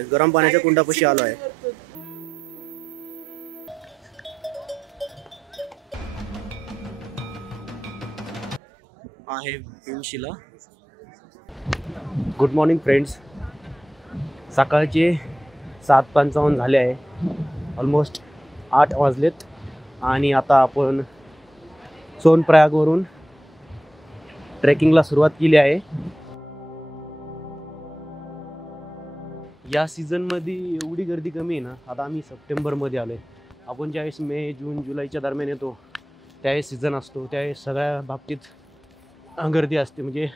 आलोय, गरम पाण्याच्या कुंडापाशी आलो आहे. आहे भीमशिला. Good morning friends. सकाळचे 7:55 झाले आहे. ऑलमोस्ट 8 वाजलेत आणि आता आपण सोनप्रयागवरून ट्रेकिंगला सुरुवात केली आहे. या सीझनमध्ये एवढी गर्दी कमी आहे ना. आता आम्ही सप्टेंबरमध्ये आलो आहे. आपण ज्यावेळेस मे, जून, जुलैच्या दरम्यान येतो त्यावेळेस सीझन असतो, त्यावेळेस सगळ्या बाबतीत गर्दी असते. म्हणजे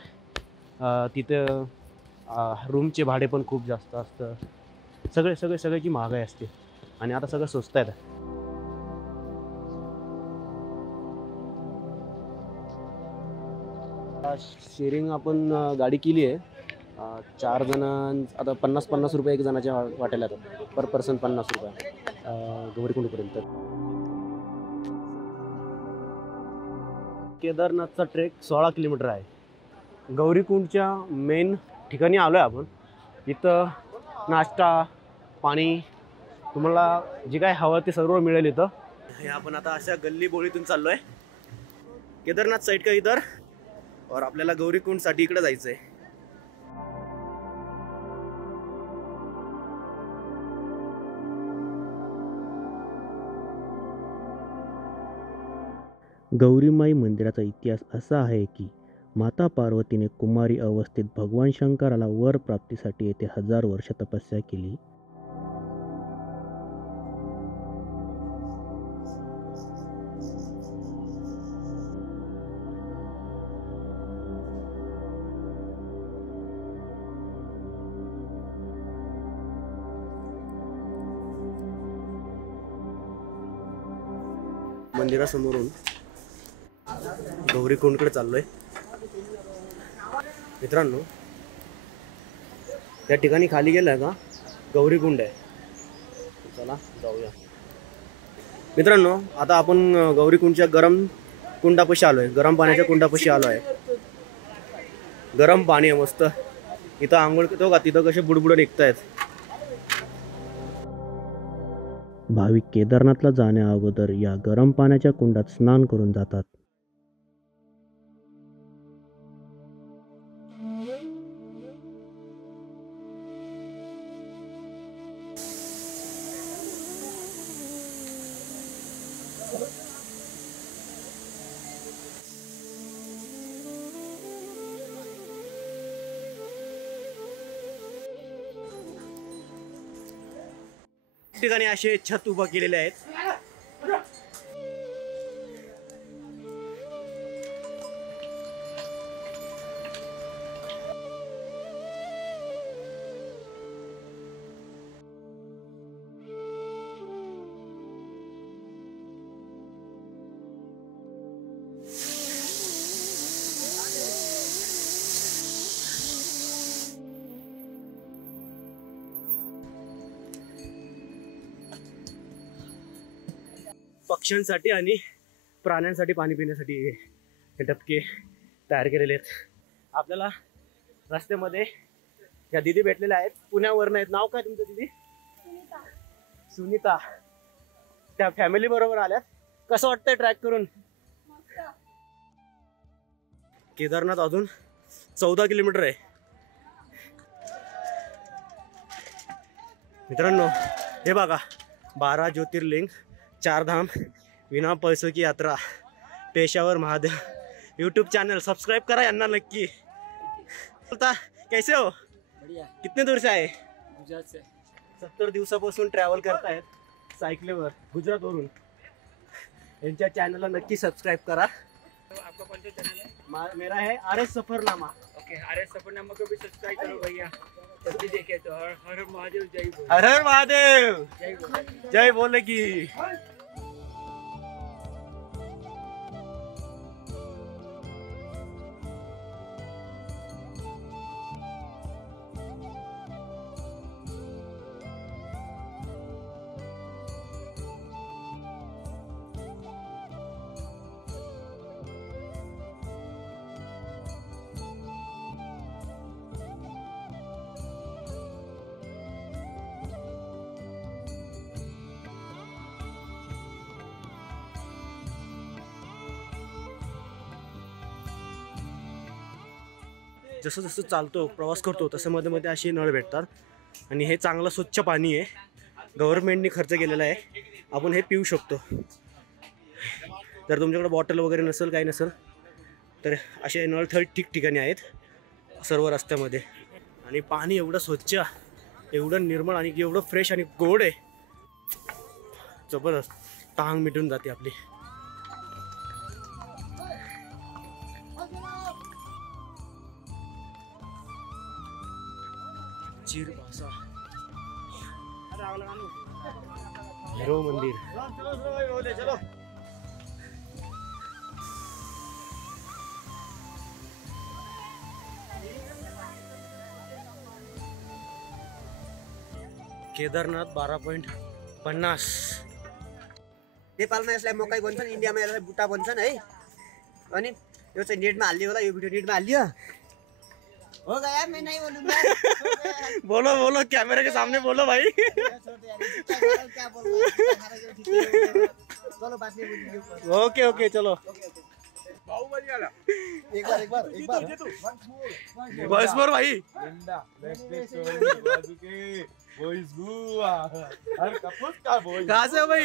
तिथं रूमचे भाडे पण खूप जास्त असतं. सगळ्याची महागाई असते आणि आता सगळं स्वस्त आहे. शेअरिंग आपण गाडी केली आहे. 4 जण आता 50 रुपये एक जणाच्या वाट्याला येतात. पर पर्सन 50 रुपये गौरीकुंडपर्यंत. केदारनाथचा ट्रेक 16 किलोमीटर आहे. गौरीकुंडच्या मेन ठिकाणी आलो आहे आपण. इथं नाश्ता, पाणी, तुम्हाला जे काय हवं ते सर्व मिळेल इथं. हे आपण आता अशा गल्ली बोळीतून चाललो आहे. केदारनाथ साईड का इधर और आपल्याला गौरीकुंडसाठी इकडे जायचं आहे. गौरीमाई मंदिराचा इतिहास असा आहे की माता पार्वतीने कुमारी अवस्थेत भगवान शंकराला वर प्राप्तीसाठी येथे 1000 वर्ष तपस्या केली. मंदिरासमोरून गौरीकुंडकडे चाललोय. मित्रांनो, त्या ठिकाणी खाली गेलाय का गौरीकुंड आहे. चला जाऊया. मित्रांनो, आता आपण गौरीकुंडच्या गरम कुंडापाशी आलोय. गरम पाण्याच्या कुंडापाशी आलो आहे. गरम पाणी आहे मस्त. इथं आंघोळ करतो का, तिथं कसे बुडबुडे निघतायत. भाविक केदारनाथला जाण्या अगोदर या गरम पाण्याच्या कुंडात स्नान करून जातात. ठिकाणी असे छत उभा केलेले आहेत. पक्ष्यांसाठी आणि प्राण्यांसाठी पाणी पिण्यासाठी हे डबके तयार केलेले आहेत. आपल्याला रस्त्यामध्ये या दिदी भेटलेल्या आहेत. पुण्यावरून आहेत. नाव काय तुमचं दिदी? सुनीता. त्या फॅमिली बरोबर आल्यात. कसं वाटतंय ट्रॅक करून? केदारनाथ अजून 14 किलोमीटर आहे. मित्रांनो, हे बघा, 12 ज्योतिर्लिंग, 4 धाम, विना पैसों की यात्रा, Peshawar Mahadev. YouTube channel subscribe करा यांना नक्की. कैसे हो? बढ़िया. कितने दूर से आए? गुजरात से. 70 दिवसापासून ट्रॅव्हल करतायत सायकलीवर गुजरातवरून. यांच्या चॅनलला नक्की सबस्क्राइब करा. आपका कौन सा चैनल है? मेरा है RS Safarnama. Okay, RS Safarnama को भी सब्सक्राइब करो भैया. जल्दी देखे तो हर हर महादेव जय बोल. हर हर महादेव. जय बोल. जय बोले की. जसं जसं चालतो प्रवास करतो तसं मध्ये मध्ये असे नळ भेटतात आणि हे चांगलं स्वच्छ पाणी आहे, गव्हर्नमेंटने खर्च केलेला आहे, आपण हे पिऊ शकतो. जर तुमच्याकडे बॉटल वगैरे नसेल काही नसेल तर असे नळ ठिकठिकाणी आहेत सर्व रस्त्यामध्ये. आणि पाणी एवढं स्वच्छ, एवढं निर्मळ आणि एवढं फ्रेश आणि गोड आहे, जबरदस्त. टांग मिटून जाते आपली. चिरभासा भैरव मंदिर. केदारनाथ 12.50. नेपालमा यसलाई मकै भन्छन्, इन्डियामा यसलाई बुट्टा भन्छन् है. अनि यो चाहिँ नेटमा हालिदियो होला, यो भिडियो नेटमा हालिदियो हो गया. मैं नहीं बोलूंगा. बोलो बोलो, कैमरे के सामने बोलो भाई. क्या बोल रहा है. चलो बात नहीं बोलिए. ओके ओके चलो. एक बार बस मोर भाई. कहाँ से हो भाई?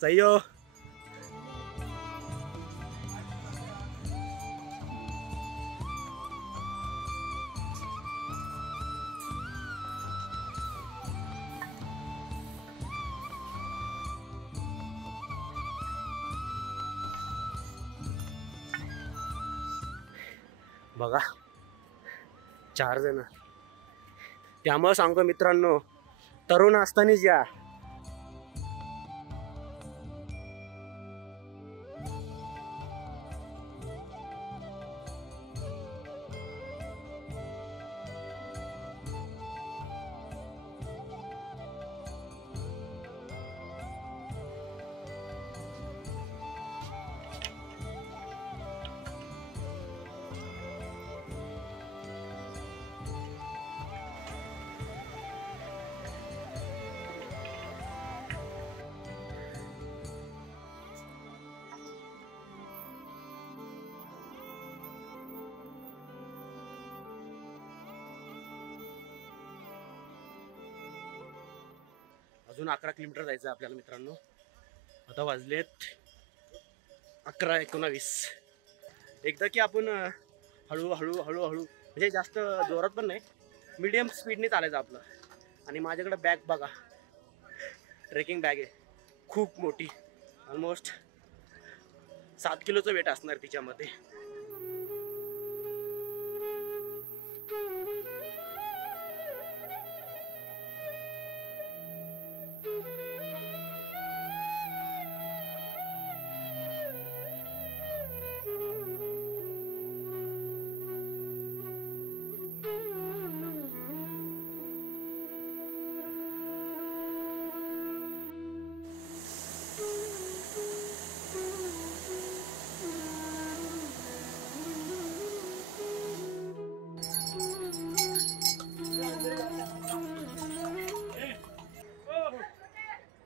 सही हो. बघा 4 जण. त्यामुळे सांगतो मित्रांनो, तरुण असतानाच या. अजून 11 किलोमीटर जायचं आहे आपल्याला मित्रांनो. आता वाजलेत 11:19. एकदा की आपण हळूहळू म्हणजे जास्त जोरात पण नाही, मीडियम स्पीडने चालायचं आपलं. आणि माझ्याकडे बॅग बघा, ट्रेकिंग बॅग आहे खूप मोठी, ऑलमोस्ट 7 किलोचं वेट असणार तिच्यामध्ये.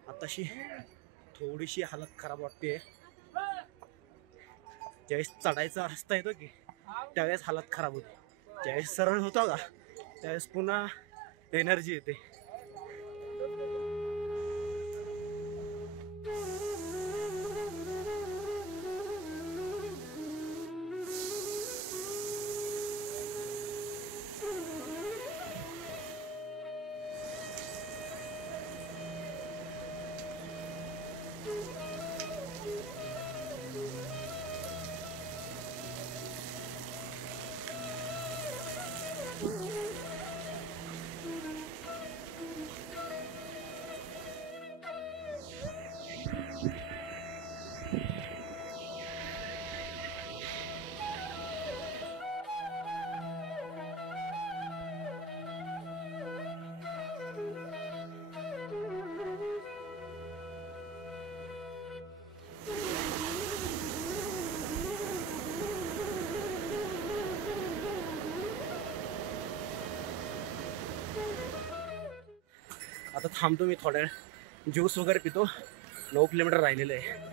आताशी थोडीशी हालत खराब वाटते. ज्यावेळेस चढायचा रस्ता येतो की त्यावेळेस हालत खराब होते, ज्यावेळेस सरळ होतो का त्यावेळेस पुन्हा एनर्जी येते. आता थांबतो मी थोड्या वेळ, ज्यूस वगैरे पितो. 9 किलोमीटर राहिलेलं आहे.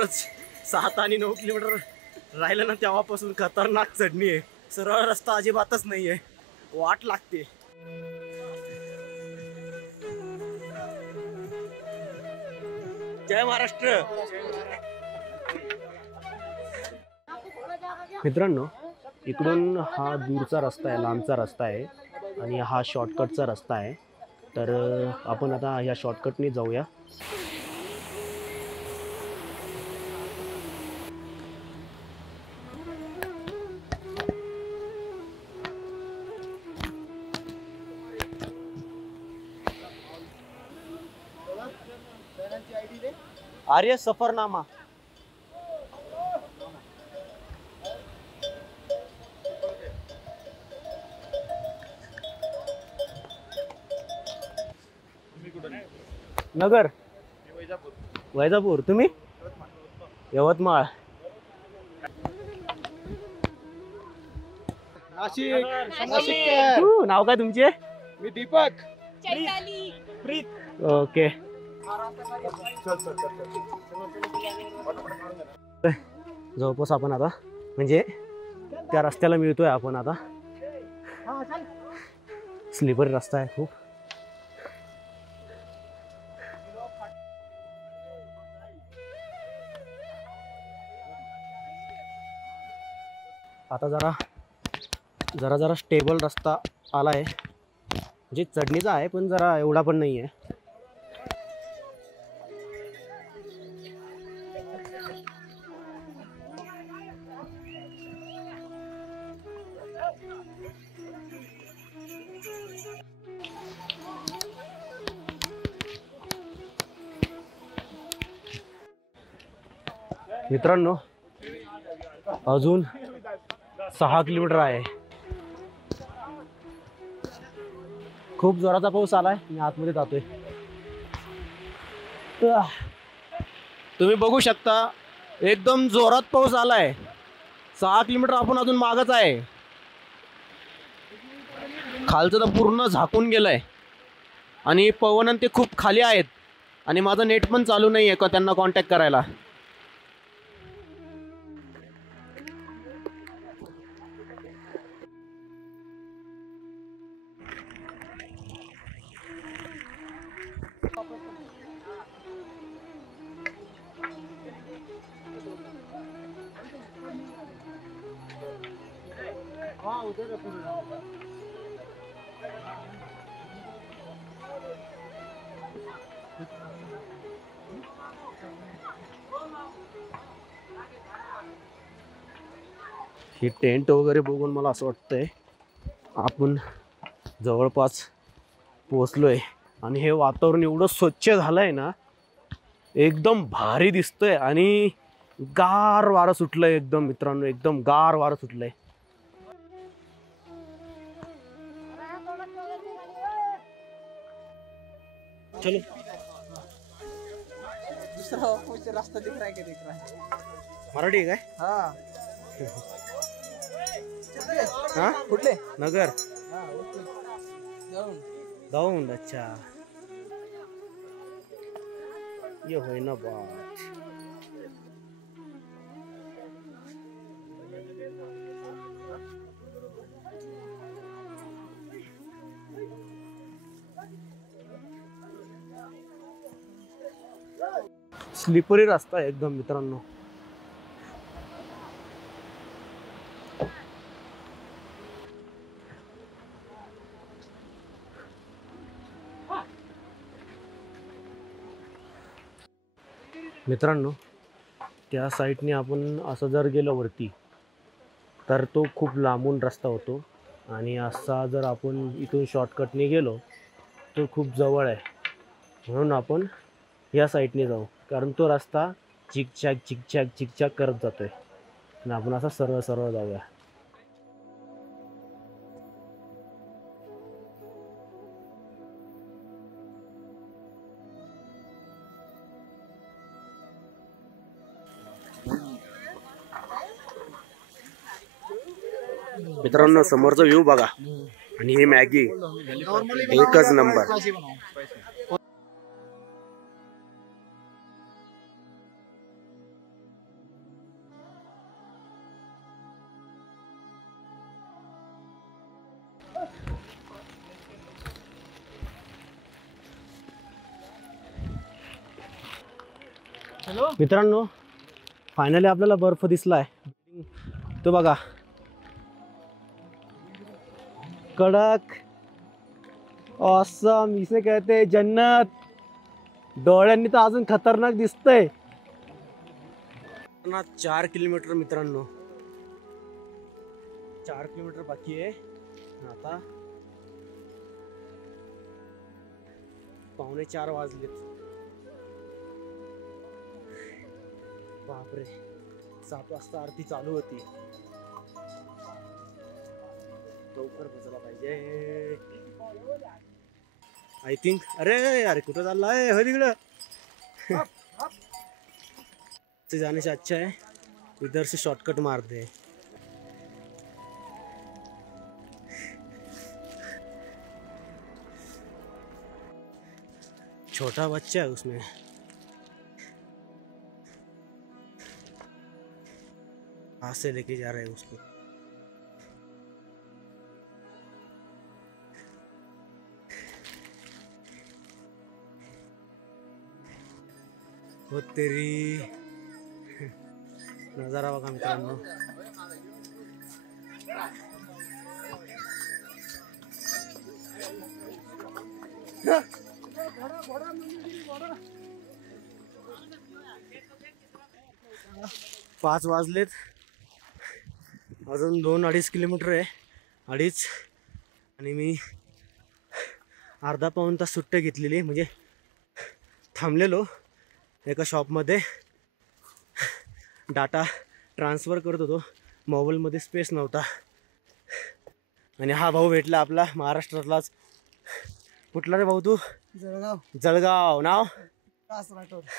खरंच 7 आणि 9 किलोमीटर राहिलं ना तेव्हापासून खतरनाक चढणी आहे. सरळ रस्ता अजिबातच नाहीये, वाट लागते. जय महाराष्ट्र. मित्रांनो, इकडून हा दूरचा रस्ता आहे, लांबचा रस्ता आहे आणि हा शॉर्टकटचा रस्ता आहे. तर आपण आता ह्या शॉर्टकटने जाऊया. आर्य सफरनामा. नगर. वैजापूर. तुम्ही? यवतमाळ. नाव काय तुमचे? मी दीपक. प्रीत. ओके. जवळपास आपण आता म्हणजे त्या रस्त्याला मिळतोय आपण आता. स्लिपरी रस्ता आहे खूप. आता जरा स्टेबल रस्ता आला आहे, म्हणजे चढणीचा आहे पण जरा एवढा पण नाही आहे. मित्रांनो, अजून 6 किलोमीटर आहे. खूप जोराचा पाऊस आलाय. मी आतमध्ये जातोय. तुम्ही बघू शकता एकदम जोरात पाऊस आलाय. 6 किलोमीटर आपण अजून मागच आहे. खालचं तर पूर्ण झाकून गेलंय आणि पवन ते खूप खाली आहेत आणि माझं नेट पण चालू नाही आहे का त्यांना कॉन्टॅक्ट करायला. ही टेंट वगैरे बघून मला असं वाटतंय आपण जवळपास पोचलोय. आणि हे वातावरण एवढं स्वच्छ झालंय ना, एकदम भारी दिसतंय आणि गार वारं सुटलंय एकदम. मित्रांनो, एकदम गार वारं सुटलंय. चलो. दुसरा रास्ता दिख रहा है क्या? दिख रहा है. मराठी काय? हाँ. हाँ? कुठले? नगर. जाऊन. दौंड. अच्छा, ये होय ना बात. स्लिपरी रस्ता आहे एकदम मित्रांनो. मित्रांनो, त्या साईडने आपण असं जर गेलो वरती तर तो खूप लांबून रस्ता होतो आणि असा जर आपण इथून शॉर्टकटने गेलो तो खूप जवळ आहे. म्हणून आपण या साईडने जाऊ, कारण तो रस्ता चिकचॅक करत जातोय आणि आपण असा सरळ सरळ जाऊया. मित्रांनो, समोरचा व्ह्यू बघा आणि ही मॅगी एकच नंबर. मित्रांनो फायनली आपल्याला बर्फ दिसलाय तो बघा कडक ऑसम इसे कहते जन्नत डोळ्यांनी तर अजून खतरनाक दिसतंय 4 किलोमीटर मित्रांनो 4 किलोमीटर बाकी आहे आता 3:45 वाजलेत बापरे 7 वाजता आरती चालू होती लवकर पोहोचला पाहिजे आय थिंक अरे कुठं चाललाय हो तिकडं जाने से अच्छा है इधर से शॉर्टकट मार दे छोटा बच्चा है उसमें हाथ से लेके जा रहे हैं उसको वो तेरी नजारा बघा मित्रांनो पाच वाजलेत अजून 2-2.5 किलोमीटर आहे 2.5 आणि मी अर्धा पाऊण तास सुट्ट्या घेतलेली म्हणजे थांबलेलो एका शॉपमध्ये डाटा ट्रान्सफर करत होतो मोबाईलमध्ये स्पेस नव्हता आणि हा भाऊ भेटला आपला महाराष्ट्रातलाच कुठला रे भाऊ तू जळगाव नाव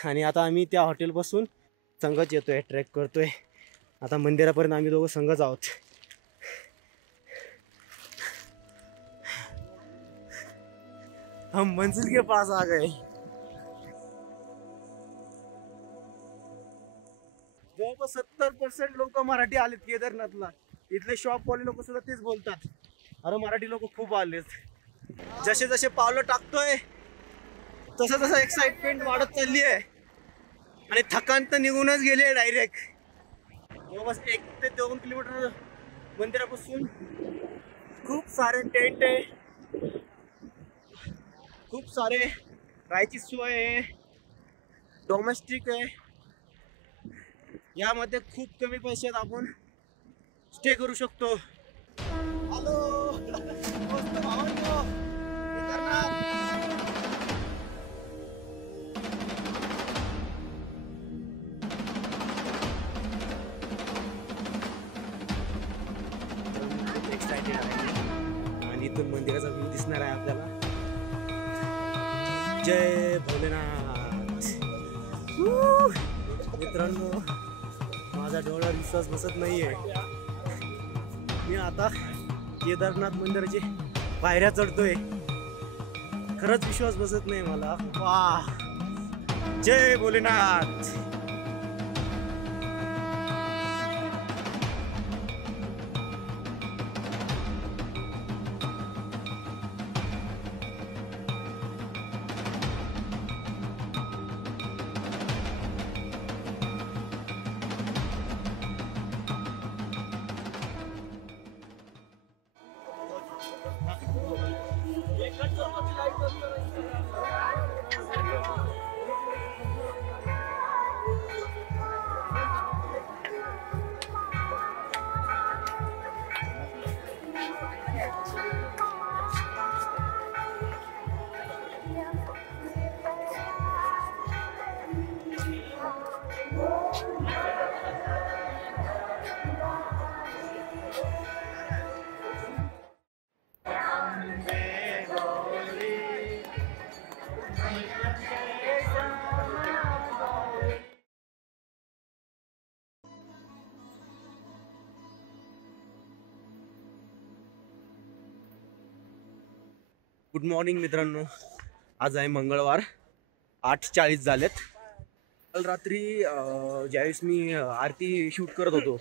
आणि आता आम्ही त्या हॉटेलपासून संघच येतोय ट्रेक करतोय आता मंदिरापर्यंत आम्ही दोघं संघच आहोत हम मंजिल के पास आ गए जवळपास 70% लोक मराठी आलेत केदारनाथला इथले शॉपवाले लोक सुद्धा तेच बोलतात अरे मराठी लोक खूप आलेत जसे जसे पावलं टाकतोय तसं तसं एक्साइटमेंट वाढत चालली आहे आणि थकान तर निघूनच गेली डायरेक्ट जवळपास 1 ते 2 किलोमीटर मंदिरापासून खूप सारे टेंट आहे खूप सारे राहायची सोय आहे डोमेस्टिक आहे यामध्ये खूप कमी पैशात आपण स्टे करू शकतो हॅलो एक्साइटेड आहे आणि इथून मंदिराचा व्ह्यू दिसणार आहे आपल्याला जय भोलेनाथ मित्रांनो माझा डोळ्यावर विश्वास बसत नाहीये मी आता केदारनाथ मंदिराचे पायऱ्या चढतोय खरंच विश्वास बसत नाही मला वाह जय भोलेनाथ गुड मॉर्निंग मित्रांनो आज आहे मंगळवार 8:40 झालेत काल रात्री ज्यावेळेस मी आरती शूट करत होतो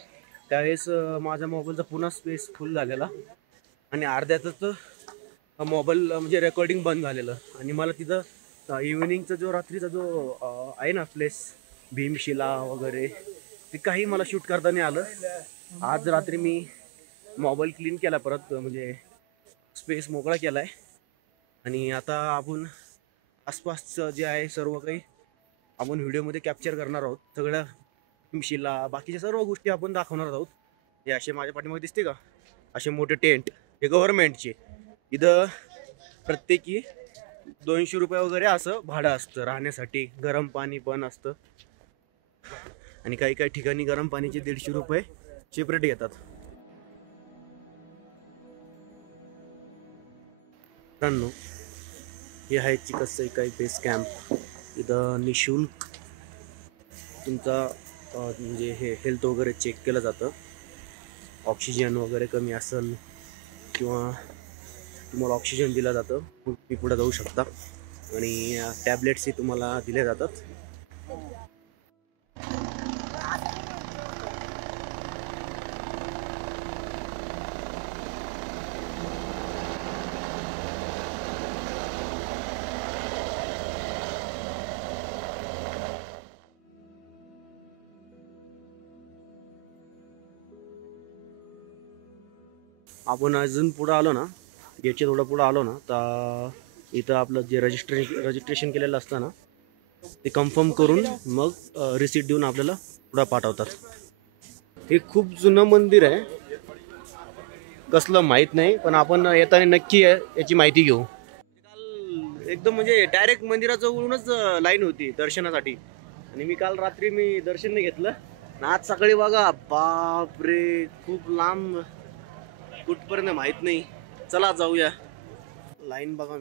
त्यावेळेस माझ्या मोबाईलचा पुन्हा स्पेस फुल झालेला आणि अर्ध्यातच मोबाईल म्हणजे रेकॉर्डिंग बंद झालेलं आणि मला तिथं इव्हिनिंगचा जो रात्रीचा जो आहे ना प्लेस भीमशिला वगैरे ते काही मला शूट करता नाही आलं. आज रात्री मी मोबाईल क्लीन केला परत, म्हणजे स्पेस मोकळा केला आहे. आणि आता आपण आसपासचं जे आहे सर्व काही आपण व्हिडिओमध्ये कॅप्चर करणार आहोत. सगळ्या भीमशिला बाकीच्या सर्व गोष्टी आपण दाखवणार आहोत. हे असे माझ्या पाठीमागे दिसते का, असे मोठे टेंट, हे गव्हर्नमेंटचे. इथं प्रत्येकी 200 रुपये वगैरे असं भाडं असतं राहण्यासाठी. गरम पाणी पण असतं आणि काही काही ठिकाणी गरम पाणीचे 150 रुपये सेपरेट घेतात. मित्रांनो, हे आहे चिकन काही बेस कॅम्प. इथं निशुल्क तुमचा म्हणजे हे हेल्थ वगैरे चेक केलं जातं. ऑक्सिजन वगैरे कमी असेल किंवा तुम्हाला ऑक्सिजन दिलं जातं, तुम्ही पुढे जाऊ शकता. आणि टॅबलेट्सही तुम्हाला दिले जातात. आपण अजून पुढं आलो ना, गेटच्या थोडं पुढं आलो ना, तर इथं आपलं जे रजिस्ट्रेशन केलेलं असतं ना, ते कन्फर्म करून मग रिसिट देऊन आपल्याला पुढं पाठवतात. हे खूप जुनं मंदिर आहे, कसलं माहीत नाही, पण आपण येताना नक्की याची माहिती घेऊ. काल एकदम म्हणजे डायरेक्ट मंदिराजवळूनच लाईन होती दर्शनासाठी, आणि मी काल रात्री दर्शन नाही घेतलं. आज सकाळी बघा, बापरे, खूप लांब, कुठपर्यंत माहित नाही. चला जाऊया. लाईन बघा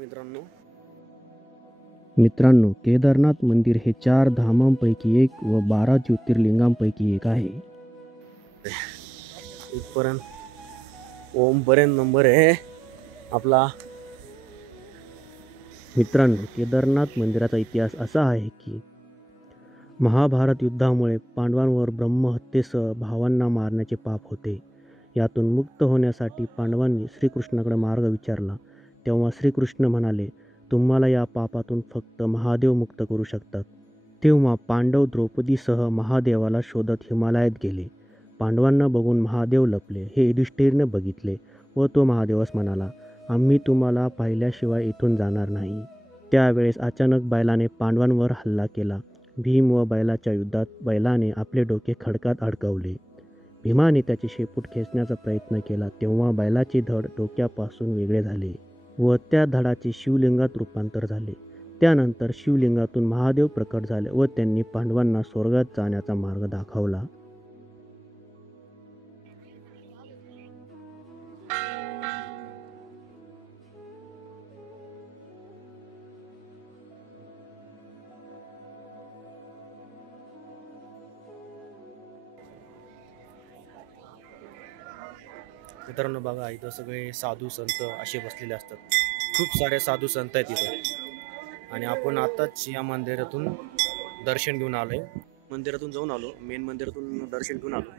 मित्रांनो, केदारनाथ मंदिर हे 4 धामांपैकी एक व 12 ज्योतिर्लिंगांपैकी एक आहे. इथपर्यंत ओमपर्यंत नंबर आहे आपला. मित्रांनो, केदारनाथ मंदिराचा इतिहास असा आहे की महाभारत युद्धामुळे पांडवांवर ब्रह्महत्येसह भावांना मारण्याचे पाप होते. यातून मुक्त होण्यासाठी पांडवांनी श्रीकृष्णाकडे मार्ग विचारला. तेव्हा श्रीकृष्ण म्हणाले, तुम्हाला या पापातून फक्त महादेव मुक्त करू शकतात. तेव्हा पांडव द्रौपदीसह महादेवाला शोधत हिमालयात गेले. पांडवांना बघून महादेव लपले. हे युधिष्ठिरने बघितले व तो महादेवास म्हणाला, आम्ही तुम्हाला पाहिल्याशिवाय इथून जाणार नाही. त्यावेळेस अचानक बैलाने पांडवांवर हल्ला केला. भीम व बैलाच्या युद्धात बैलाने आपले डोके खडकात अडकवले. भीमाने त्याचे शेपूट खेचण्याचा प्रयत्न केला. तेव्हा बैलाचे धड डोक्यापासून वेगळे झाले व त्या धडाचे शिवलिंगात रूपांतर झाले. त्यानंतर शिवलिंगातून महादेव प्रकट झाले व त्यांनी पांडवांना स्वर्गात जाण्याचा मार्ग दाखवला. मित्रांनो बघा, इथं सगळे साधू संत असे बसलेले असतात. खूप सारे साधू संत आहेत इथं. आणि आपण आताच या मंदिरातून दर्शन घेऊन आलोय. मंदिरातून जाऊन आलो, मेन मंदिरातून दर्शन घेऊन आलो.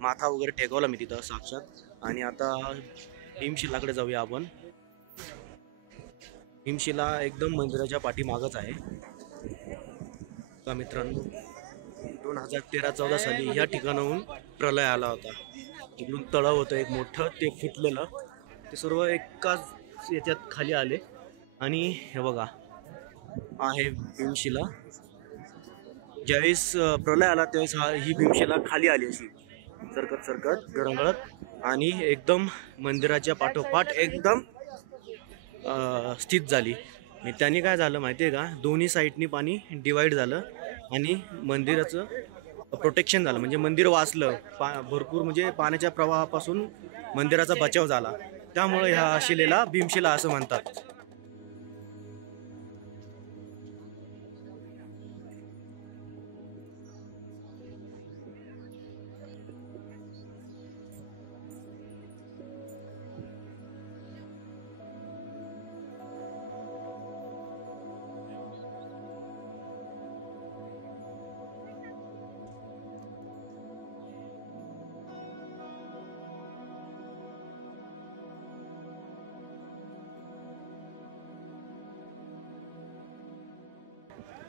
माथा वगैरे टेकवला मी तिथं साक्षात. आणि आता भीमशिलाकडे जाऊया आपण. भीमशिला एकदम मंदिराच्या पाठीमागच आहे. मित्रांनो, 2013-14 साली ह्या ठिकाणाहून प्रलय आला होता. तिकडून तळाव होतं एक मोठं, ते फुटलेलं. ते सर्व एकाच याच्यात खाली आले. आणि हे बघा आहे भीमशिला. ज्यावेळेस प्रलय आला त्यावेळेस ही भीमशिला खाली आली, अशी सरकत सरकत गडंगळत, आणि एकदम मंदिराच्या पाठोपाठ एकदम स्थित झाली. आणि त्याने काय झालं माहिती आहे का, दोन्ही साईडनी पाणी डिवाईड झालं आणि मंदिराचं प्रोटेक्शन झालं. म्हणजे मंदिर वाचलं, भरपूर म्हणजे पाण्याच्या प्रवाहापासून मंदिराचा बचाव झाला. त्यामुळे ह्या शिलेला भीमशिला असं म्हणतात.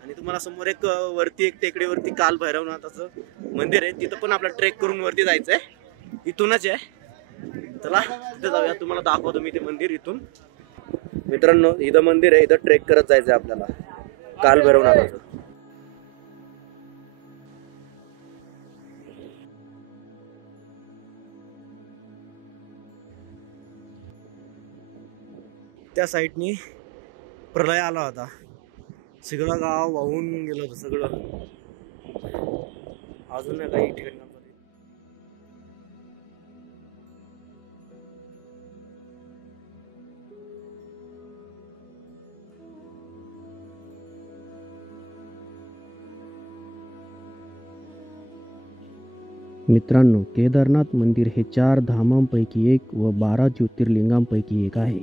आणि तुम्हाला समोर एक वरती एक टेकडीवरती काल भैरवनाथाचं मंदिर आहे, तिथं पण आपला ट्रेक करून वरती जायचं आहे, इथूनच आहे. चला तिथे जाऊया, तुम्हाला दाखवतो मी ते मंदिर इथून. मित्रांनो इथं मंदिर आहे, इथं ट्रेक करत जायचं आहे आपल्याला काल भैरवनाथाचं. त्या साईडनी प्रलय आला होता, सगळं गाव वाहून गेलं होतं सगळं. अजून काही ठिकाणी काम चालू आहे. मित्रांनो, केदारनाथ मंदिर हे 4 धामांपैकी एक व 12 ज्योतिर्लिंगांपैकी एक आहे.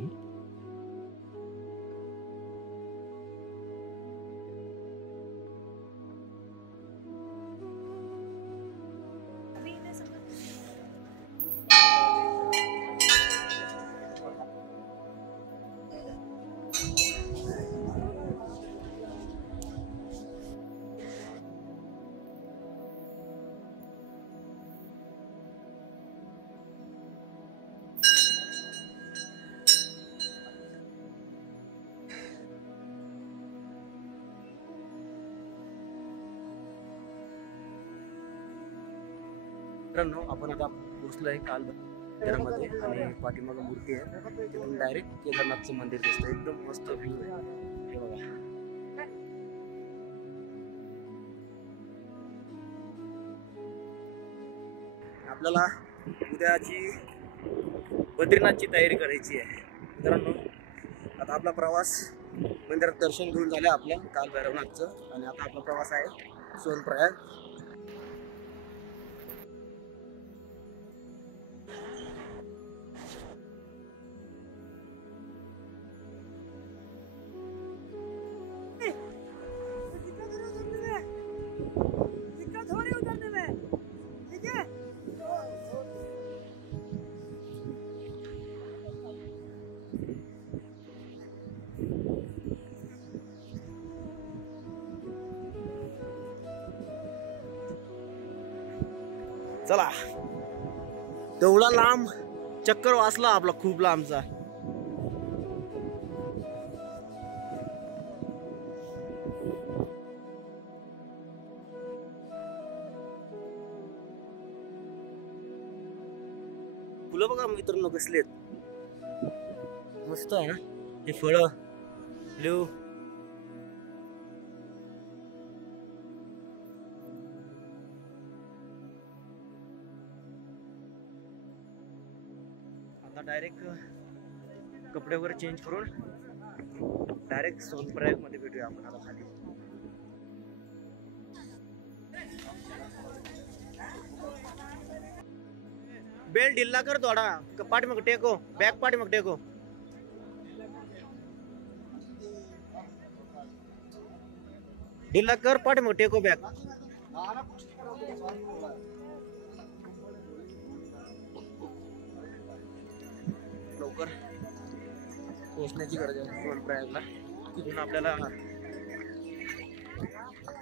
मित्रांनो आपण आता पोहोचलोय काल मंदिरामध्ये आणि पाठीमागं मूर्ती आहे, तिथून डायरेक्ट केदारनाथचं मंदिर दिसतं. एकदम मस्त व्ह्यू आहे, हे बघा. आपल्याला उद्याची बद्रीनाथची तयारी करायची आहे. मित्रांनो आता आपला प्रवास मंदिरात दर्शन घेऊन झालं आपल्या काल भैरवनाथचं, आणि आता आपला प्रवास आहे सोनप्रयाग. चला तेवढा लांब चक्कर वाचला आपला, खूप लांबचा. फुलं बघा मित्रांनो कसले आहेत, मस्त आहे ना हे फळं. ब्ल्यू आता डायरेक्ट कपडे वगैरे चेंज करून डायरेक्ट सोनप्रयाग मध्ये भेटूया आपण आता खाली. बेल्ट ढिल्ला कर थोड़ा, पाठी मग टेको, बॅग पाठी मग टेको. ढिल्ला कर, पाठी मग टेको बॅग. लवकर पोहोचण्याची गरज आहे सोनप्रयागला. तिथून आपल्याला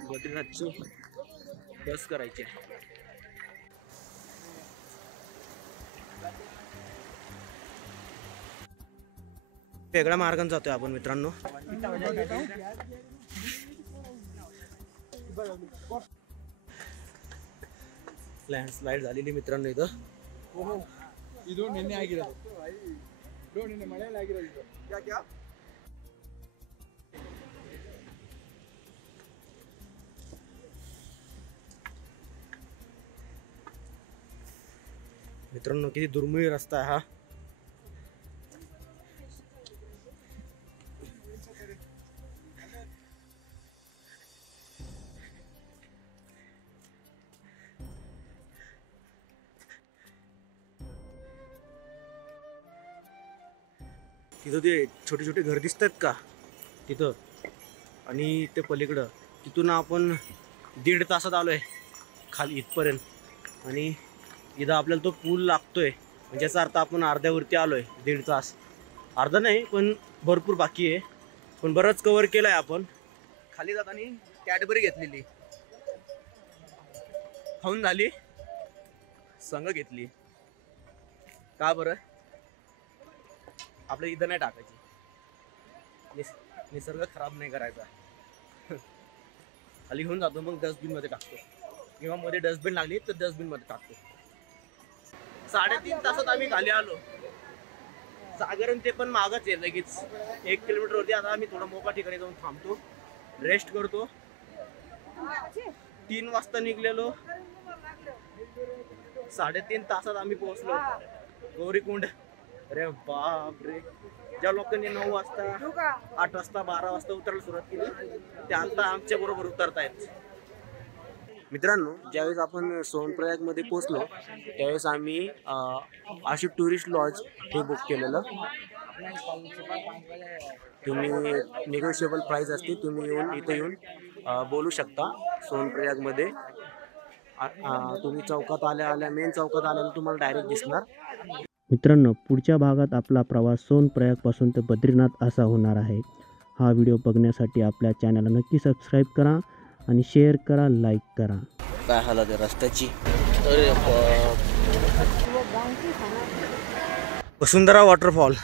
बद्रीनाथची बस करायची आहे. वेगळ्या मार्गाने जातोय आपण मित्रांनो. लँडस्लाइड झालेली मित्रांनो इथं. मित्रांनो किती दुर्मिळ रस्ता आहे हा. तिथं ते छोटे छोटे घर दिसतात का तिथं, आणि ते पलीकडं तिथून आपण 1.5 तासात आलोय खाली इथपर्यंत. आणि इथं आपल्याला तो पूल लागतोय, म्हणजे याचा अर्थ आपण अर्ध्यावरती आलोय. 1.5 तास, अर्धा नाही पण भरपूर बाकी आहे, पण बरंच कव्हर केलंय आपण. खाली जाताना कॅडबरी घेतलेली, खाऊन झाली, संग घेतली. का बरं? आपल्या इथं नाही टाकायची, निसर्ग खराब नाही करायचा. खाली घेऊन जातो, मग डस्टबिन मध्ये टाकतो, किंवा मध्ये डस्टबिन लागली तर डस्टबिन मध्ये टाकतो. 3.5 तासात आम्ही खाली आलो. साधारण ते पण मागच आहे, लगेच 1 किलोमीटर वरती. आता आम्ही थोडं मोकळ्या ठिकाणी जाऊन थांबतो, रेस्ट करतो. 3 वाजता निघलेलो, 3.5 तासात आम्ही पोहोचलो गौरीकुंड. अरे बाप रे, ज्या लोकांनी 9 वाजता 8 वाजता 12 वाजता उतरायला सुरुवात केली ते आता आमच्या बरोबर उतरतायत. मित्रांनो, ज्यावेळेस आपण सोनप्रयाग मध्ये पोहोचलो त्यावेळेस आम्ही अशी टुरिस्ट लॉज हे बुक केलेलं. तुम्ही निगोशिएबल प्राइस असते, तुम्ही इथे येऊन बोलू शकता. सोनप्रयाग मध्ये तुम्ही चौकात आल्या मेन चौकात आल्याला तुम्हाला डायरेक्ट दिसणार. मित्रांनो, पुढच्या भागात आपला प्रवास सोनप्रयागपासून ते बद्रीनाथ असा होणार आहे. हा व्हिडिओ बघण्यासाठी आपल्या चॅनलला नक्की सबस्क्राईब करा आणि शेअर करा, लाईक करा. काय हालत आहे रस्त्याची. अरे वसुंधरा वॉटरफॉल